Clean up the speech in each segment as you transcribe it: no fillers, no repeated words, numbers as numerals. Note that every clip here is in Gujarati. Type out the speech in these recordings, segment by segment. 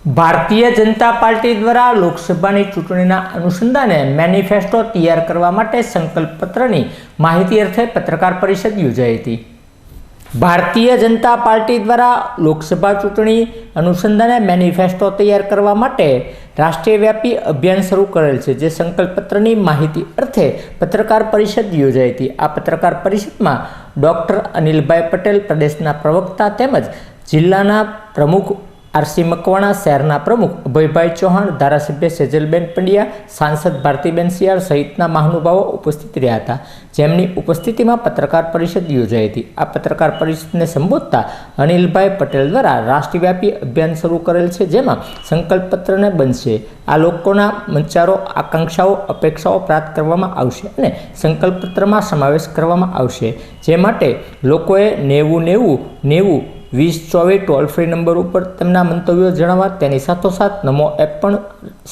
ભારતીય જનતા પાર્ટી દ્વારા લોકસભાની ચૂંટણીના અનુસંધાને મેનિફેસ્ટો તૈયાર કરવા માટે સંકલ્પપત્રની માહિતી અર્થે પત્રકાર પરિષદ યોજાઈ હતી। ભારતીય જનતા પાર્ટી દ્વારા લોકસભા ચૂંટણી અનુસંધાને મેનિફેસ્ટો તૈયાર કરવા માટે રાષ્ટ્રવ્યાપી અભિયાન શરૂ કરેલ છે, જે સંકલ્પપત્રની માહિતી અર્થે પત્રકાર પરિષદ યોજાઈ હતી। આ પત્રકાર પરિષદમાં ડોક્ટર અનિલભાઈ પટેલ, પ્રદેશના પ્રવક્તા તેમજ જિલ્લાના પ્રમુખ આરસી મકવાણા, શહેરના પ્રમુખ અભયભાઈ ચૌહાણ, ધારાસભ્ય સેજલબેન પંડ્યા, સાંસદ ભારતીબેન શિયાળ સહિતના મહાનુભાવો ઉપસ્થિત રહ્યા હતા, જેમની ઉપસ્થિતિમાં પત્રકાર પરિષદ યોજાઈ હતી। આ પત્રકાર પરિષદને સંબોધતા અનિલભાઈ પટેલ દ્વારા રાષ્ટ્રવ્યાપી અભિયાન શરૂ કરેલ છે, જેમાં સંકલ્પપત્રને બનશે આ લોકોના વિચારો, આકાંક્ષાઓ, અપેક્ષાઓ પ્રાપ્ત કરવામાં આવશે અને સંકલ્પપત્રમાં સમાવેશ કરવામાં આવશે, જે માટે લોકોએ 90 2024 ટોલ ફ્રી નંબર ઉપર તેમના મંતવ્યો જણાવવા, તેની સાથોસાથ નમો એપ પણ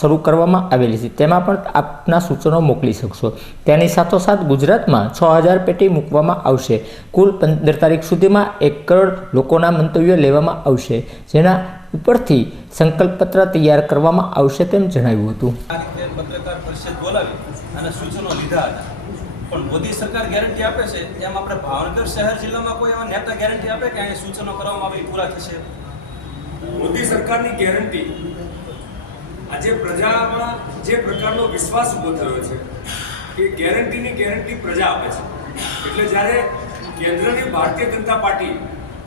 શરૂ કરવામાં આવેલી છે, તેમાં પણ આપના સૂચનો મોકલી શકશો। તેની સાથોસાથ ગુજરાતમાં 6000 પેટી મૂકવામાં આવશે। કુલ 15 તારીખ સુધીમાં 1 કરોડ લોકોના મંતવ્યો લેવામાં આવશે, જેના ઉપરથી સંકલ્પપત્ર તૈયાર કરવામાં આવશે તેમ જણાવ્યું હતું। પત્રકાર પરિષદ બોલાવી અને સૂચનો લીધા હતા, પણ મોદી સરકાર ગેરંટી આપે છે એમ આપણે ભાવનગર શહેર જિલ્લામાં કોઈ એવા નેતા ગેરંટી આપે કે અહીંયા સૂચનો કરવામાં આવે પૂરા થશે? મોદી સરકારની ગેરંટી આજે પ્રજામાં જે પ્રકારનો વિશ્વાસ ઊભો થયો છે કે ગેરંટી પ્રજા આપે છે, એટલે જ્યારે કેન્દ્રની ભારતીય જનતા પાર્ટી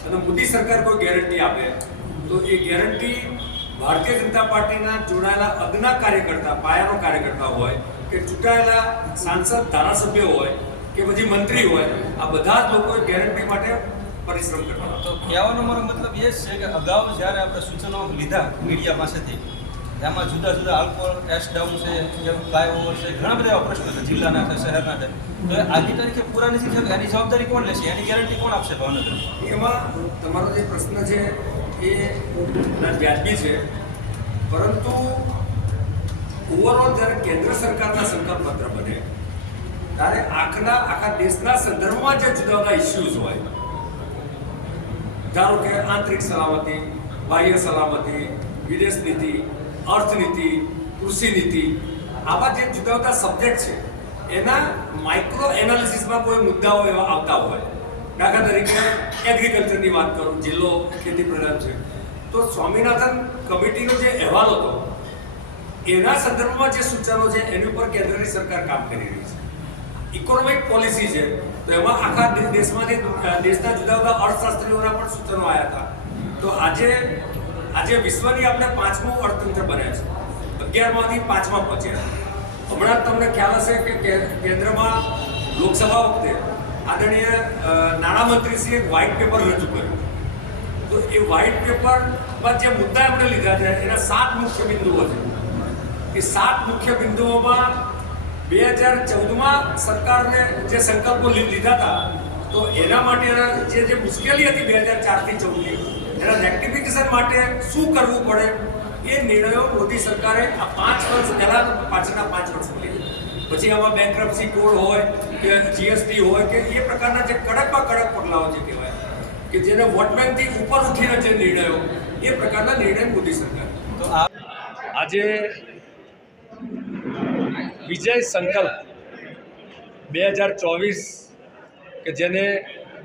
અને મોદી સરકાર કોઈ ગેરંટી આપે તો એ ગેરંટી ભારતીય જનતા પાર્ટીના જોડાયેલા અગ્ના કાર્યકર્તા, પાયાનો કાર્યકર્તા હોય કે ચૂંટાયેલા સાંસદ, ધારાસભ્ય હોય કે પછી મંત્રી હોય, આ બધા જ લોકોએ ગેરંટી માટે પરિશ્રમ કરવાનો। તો કહેવાનો મારો મતલબ એ છે કે અગાઉ જ્યારે આપણે સૂચનો લીધા મીડિયા પાસેથી, એમાં જુદા જુદા આલ્કોહોલ એશ ડાઉન છે, ફ્લાયઓવર છે, ઘણા બધા એવા પ્રશ્નો છે જિલ્લાના છે, શહેરના છે, તો આજની તારીખે પૂરા નથી થતા, એની જવાબદારી કોણ લેશે? એની ગેરંટી કોણ આપશે ભાવનગર? એમાં તમારો જે પ્રશ્ન છે એ વ્યાજબી છે, પરંતુ ઓવરઓલ જ્યારે કેન્દ્ર સરકારના સંકલ્પપત્ર બને ત્યારે આખા દેશના સંદર્ભમાં જે જુદા જુદા ઇસ્યુઝ હોય, ધારો કે આંતરિક સલામતી, બાહ્ય સલામતી, વિદેશ નીતિ, અર્થનીતિ, કૃષિ નીતિ, આવા જે જુદા જુદા સબ્જેક્ટ છે એના માઇક્રો એનાલિસિસમાં કોઈ મુદ્દાઓ એવા આવતા હોય, દાખલા તરીકે એગ્રીકલ્ચરની વાત કરું, જિલ્લો ખેતી પ્રધાન છે, તો સ્વામિનાથન કમિટીનો જે અહેવાલ હતો એના સંદર્ભમાં જે સૂચનો છે એની ઉપર કેન્દ્રની સરકાર કામ કરી રહી છે। ઇકોનોમિક પોલિસી છે તો એમાં આખા દેશમાંથી દેશના જુદા જુદા અર્થશાસ્ત્રીઓના પણ સૂચનો આવ્યા હતા। તો આજે વિશ્વની આપણે 5મું અર્થતંત્ર બન્યા છે, 11માંથી 5માં પહોંચ્યા। હમણાં જ તમને ખ્યાલ હશે કે કેન્દ્રમાં લોકસભા વખતે આદરણીય નાણામંત્રીશ્રીએ એક વ્હાઇટ પેપર રજૂ કર્યું, તો એ વ્હાઇટ પેપરમાં જે મુદ્દા એમણે લીધા છે એના 7 મુખ્ય બિંદુઓ છે। એ 7 મુખ્ય બિંદુઓમાં 2014માં સરકારને જે સંકલ્પો લીધા હતા તો એના માટેના જે મુશ્કેલી હતી 2004થી 14ની, એના રેક્ટિફિકેશન માટે શું કરવું પડે એ નિર્ણયો મોદી સરકારે આ 5 વર્ષ પહેલા પાછળના 5 વર્ષ લીધા। પછી આમાં બેંકરપ્સી કોડ હોય કે જીએસટી હોય કે એ પ્રકારના જે કડકમાં કડક પગલાઓ જે કહેવાય કે જેને વોટ બેંકથી ઉપર ઉઠીને જે નિર્ણયો, એ પ્રકારના નિર્ણય મોદી સરકાર। તો આજે વિજય સંકલ્પ 2024 કે જેને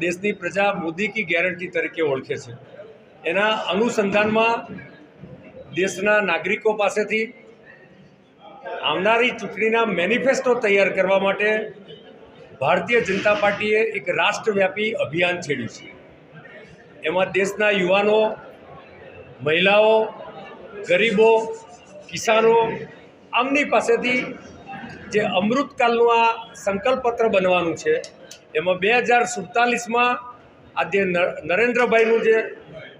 દેશની પ્રજા મોદી કી ગેરંટી તરીકે ઓળખે છે, એના અનુસંધાનમાં દેશના નાગરિકો પાસેથી આવનારી ચૂંટણીના મેનિફેસ્ટો તૈયાર કરવા માટે ભારતીય જનતા પાર્ટીએ એક રાષ્ટ્રવ્યાપી અભિયાન છેડ્યું છે। એમાં દેશના યુવાનો, મહિલાઓ, ગરીબો, કિસાનો આમની પાસેથી જે અમૃતકાલનું આ સંકલ્પપત્ર બનવાનું છે, એમાં 2047માં આ જે નરેન્દ્રભાઈનું જે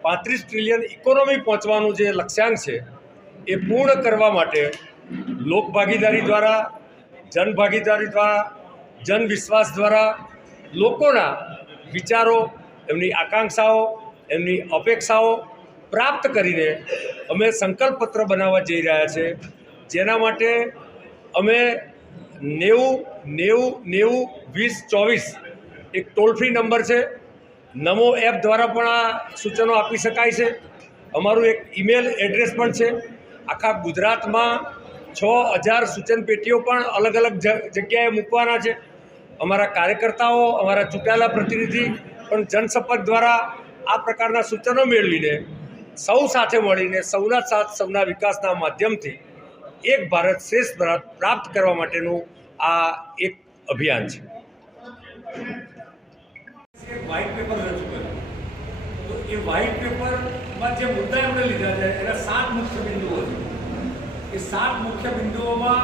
35 ટ્રિલિયન ઇકોનોમી પહોંચવાનું જે લક્ષ્યાંક છે એ પૂર્ણ કરવા માટે લોકભાગીદારી દ્વારા, જનભાગીદારી દ્વારા, જનવિશ્વાસ દ્વારા લોકોના વિચારો, એમની આકાંક્ષાઓ, એમની અપેક્ષાઓ પ્રાપ્ત કરીને અમે સંકલ્પપત્ર બનાવવા જઈ રહ્યા છે, જેના માટે અમે 90 એક ટોલ ફ્રી નંબર છે, નમો એપ દ્વારા પણ આ સૂચનો આપી શકાય છે, અમારું એક ઈમેલ એડ્રેસ પણ છે. આખા ગુજરાતમાં 6000 સૂચન પેટીઓ પણ અલગ અલગ જગ્યાએ મૂકવાના છે. અમારા કાર્યકર્તાઓ, અમારા ચૂંટાયેલા પ્રતિનિધિ પણ જનસંપર્ક દ્વારા આ પ્રકારના સૂચનો મેળવીને સૌ સાથે મળીને સૌના સાથ સૌના વિકાસના માધ્યમથી એક ભારત શ્રેષ્ઠ ભારત પ્રાપ્ત કરવા માટેનું આ એક અભિયાન છે. વ્હાઇટ પેપર રજૂ કર્યું તો એ વ્હાઇટ પેપરમાં જે મુદ્દા એમણે લીધા છે એના 7 મુખ્ય બિંદુઓ છે. એ 7 મુખ્ય બિંદુઓમાં